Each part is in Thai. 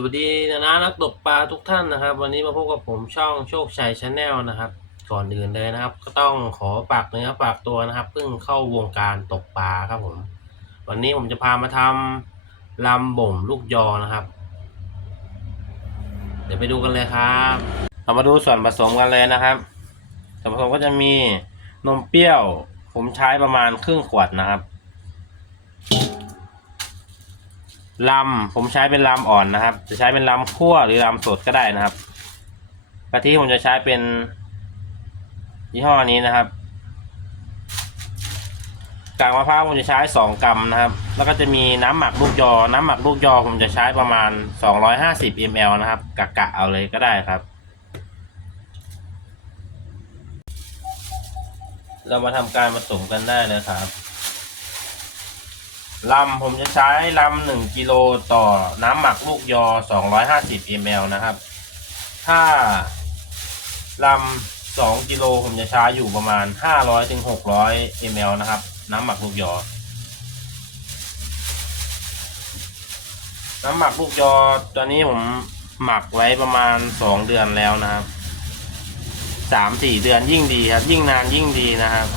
สวัสดีนะนะนักตกปลาทุกท่านนะครับ วันนี้มาพบกับผมช่องโชคชัยชาแนลนะครับ ก่อนอื่นเลยนะครับ ก็ต้องขอฝากเนื้อฝากตัวนะครับเพิ่งเข้าวงการตกปลาครับผม วันนี้ผมจะพามาทำลำบ่มลูกยอนะครับ เดี๋ยวไปดูกันเลยครับ เรามาดูส่วนผสมกันเลยนะครับ ส่วนผสมก็จะมีนมเปรี้ยว ผมใช้ประมาณครึ่งขวดนะครับ ลำผมใช้เป็นลำอ่อนนะครับ จะใช้เป็นลำคั่วหรือลำสดก็ได้นะครับกะทิผมจะใช้เป็นยี่ห้อนี้นะครับกากมะพร้าวผมจะใช้สองกรัมนะครับ แล้วก็จะมีน้ำหมักลูกยอ น้ำหมักลูกยอผมจะใช้ประมาณสองร้อยห้าสิบมลนะครับ กะกะเอาเลยก็ได้ครับ เรามาทำการผสมกันได้เลยครับ ลำผมจะใช้ลำหนึ่งกิโลต่อน้ำหมักลูกยอสองร้อยห้าสิบมลนะครับ ถ้าลำสองกิโลผมจะใช้อยู่ประมาณห้าร้อยถึงหกร้อยมลนะครับ น้ำหมักลูกยอ น้ำหมักลูกยอตัวนี้ผมหมักไว้ประมาณสองเดือนแล้วนะครับสามสี่เดือนยิ่งดีครับ ยิ่งนานยิ่งดีนะครับ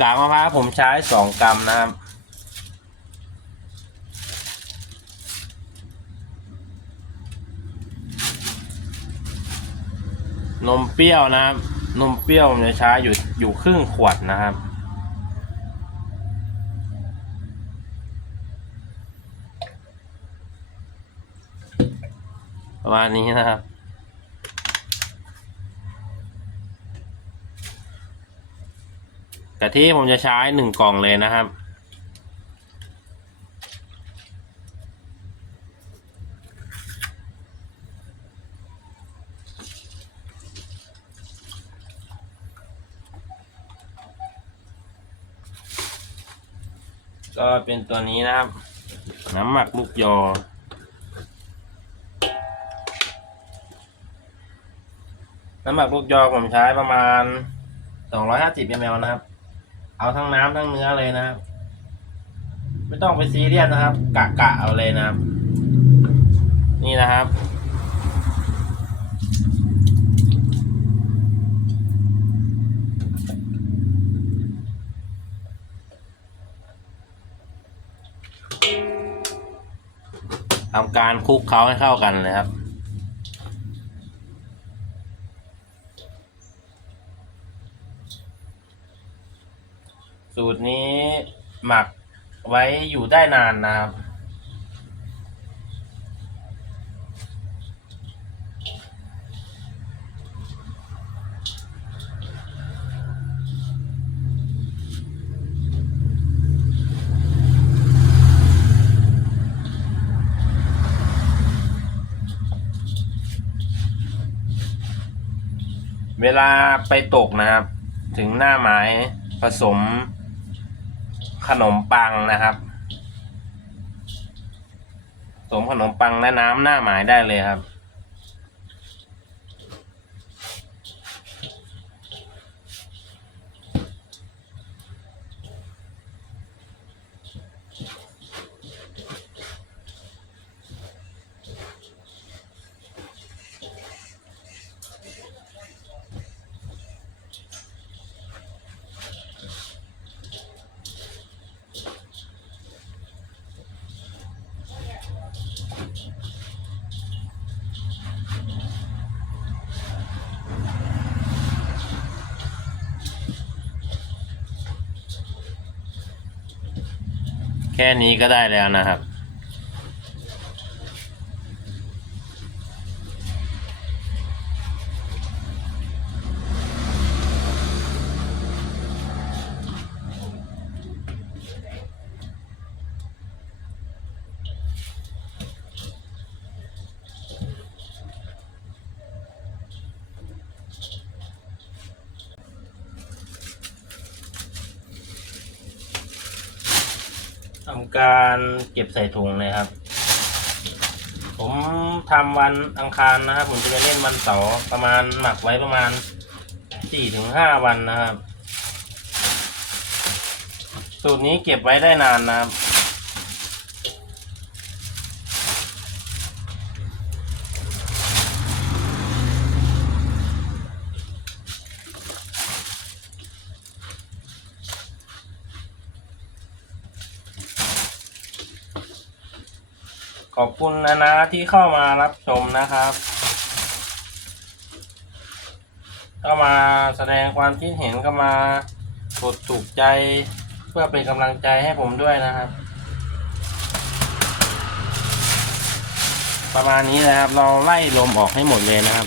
กากมะพร้าวผมใช้สองกรัมนะครับ นมเปรี้ยวนะครับ นมเปรี้ยวผมจะใช้อยู่อยู่ครึ่งขวดนะครับประมาณนี้นะครับะทิผมจะใช้หนึ่งกล่องเลยนะครับ ก็เป็นตัวนี้นะครับ น้ำหมักลูกยอน้ำหมักลูกยอผมใช้ประมาณ 250 ml นะครับ เอาทั้งน้ำทั้งเนื้อเลยนะครับ ไม่ต้องไปซีเรียสนะครับ กะกะเอาเลยนะครับ นี่นะครับ ทำการคลุกเคล้าให้เข้ากันเลยครับ สูตรนี้หมักไว้อยู่ได้นานนะครับ เวลาไปตกนะครับ ถึงหน้าไม้ผสม ขนมปังนะครับผสมขนมปังและน้ำหน้าหมายได้เลยครับ แค่นี้ก็ได้แล้วนะครับ ทำการเก็บใส่ถุงเลยครับ ผมทำวันอังคารนะครับ ผมจะไปเล่นวันเสาร์ประมาณหมักไว้ประมาณสี่ถึงห้าวันนะครับ สูตรนี้เก็บไว้ได้นานนะครับ ขอบคุณนะนะที่เข้ามารับชมนะครับ ก็มาแสดงความคิดเห็นก็มากดถูกใจเพื่อเป็นกำลังใจให้ผมด้วยนะครับ ประมาณนี้นะครับ เราไล่ลมออกให้หมดเลยนะครับ